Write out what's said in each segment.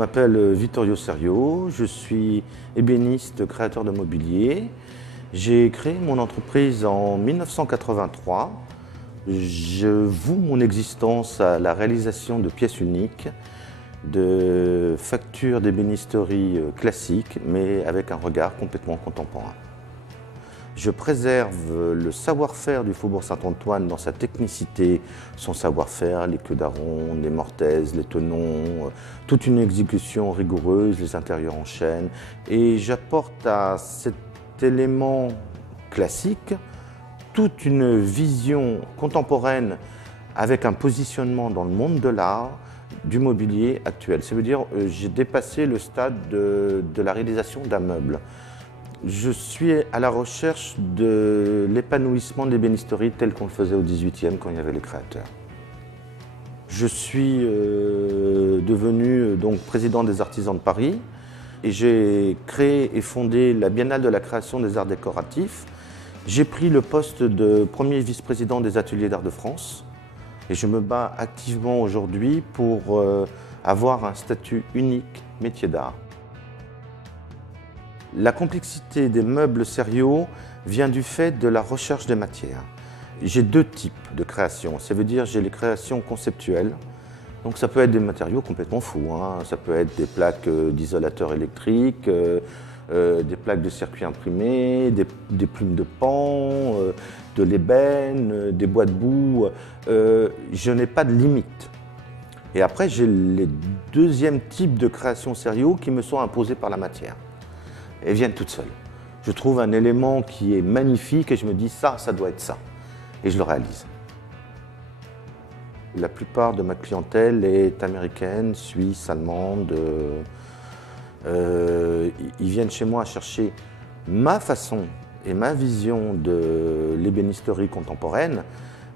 m'appelle Vittorio Serio, je suis ébéniste, créateur de mobilier. J'ai créé mon entreprise en 1983. Je voue mon existence à la réalisation de pièces uniques, de factures d'ébénisterie classiques, mais avec un regard complètement contemporain. Je préserve le savoir-faire du Faubourg Saint-Antoine dans sa technicité, son savoir-faire, les queues d'aron, les mortaises, les tenons, toute une exécution rigoureuse, les intérieurs en chêne. Et j'apporte à cet élément classique toute une vision contemporaine avec un positionnement dans le monde de l'art, du mobilier actuel. Ça veut dire que j'ai dépassé le stade de la réalisation d'un meuble. Je suis à la recherche de l'épanouissement de l'ébénisterie tel qu'on le faisait au XVIIIe quand il y avait les créateurs. Je suis devenu donc président des Artisans de Paris et j'ai créé et fondé la Biennale de la création des arts décoratifs. J'ai pris le poste de premier vice-président des Ateliers d'Art de France et je me bats activement aujourd'hui pour avoir un statut unique métier d'art. La complexité des meubles Serio vient du fait de la recherche des matières. J'ai deux types de créations. Ça veut dire j'ai les créations conceptuelles. Donc ça peut être des matériaux complètement fous. Ça peut être des plaques d'isolateurs électriques, des plaques de circuits imprimés, des plumes de pan, de l'ébène, des bois de boue. Je n'ai pas de limite. Et après, j'ai les deuxièmes types de créations Serio qui me sont imposées par la matière. Elles viennent toutes seules. Je trouve un élément qui est magnifique et je me dis ça doit être ça. Et je le réalise. La plupart de ma clientèle est américaine, suisse, allemande. Ils viennent chez moi chercher ma façon et ma vision de l'ébénisterie contemporaine,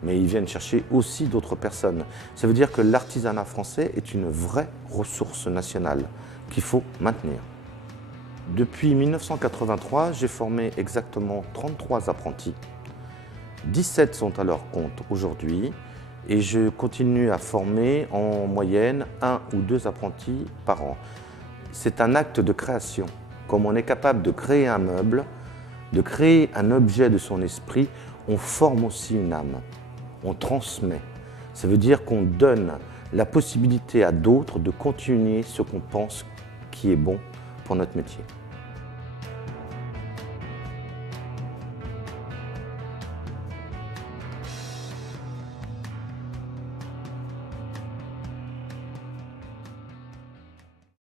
mais ils viennent chercher aussi d'autres personnes. Ça veut dire que l'artisanat français est une vraie ressource nationale qu'il faut maintenir. Depuis 1983, j'ai formé exactement 33 apprentis. 17 sont à leur compte aujourd'hui et je continue à former en moyenne 1 ou 2 apprentis par an. C'est un acte de création. Comme on est capable de créer un meuble, de créer un objet de son esprit, on forme aussi une âme, on transmet. Ça veut dire qu'on donne la possibilité à d'autres de continuer ce qu'on pense qui est bon pour notre métier.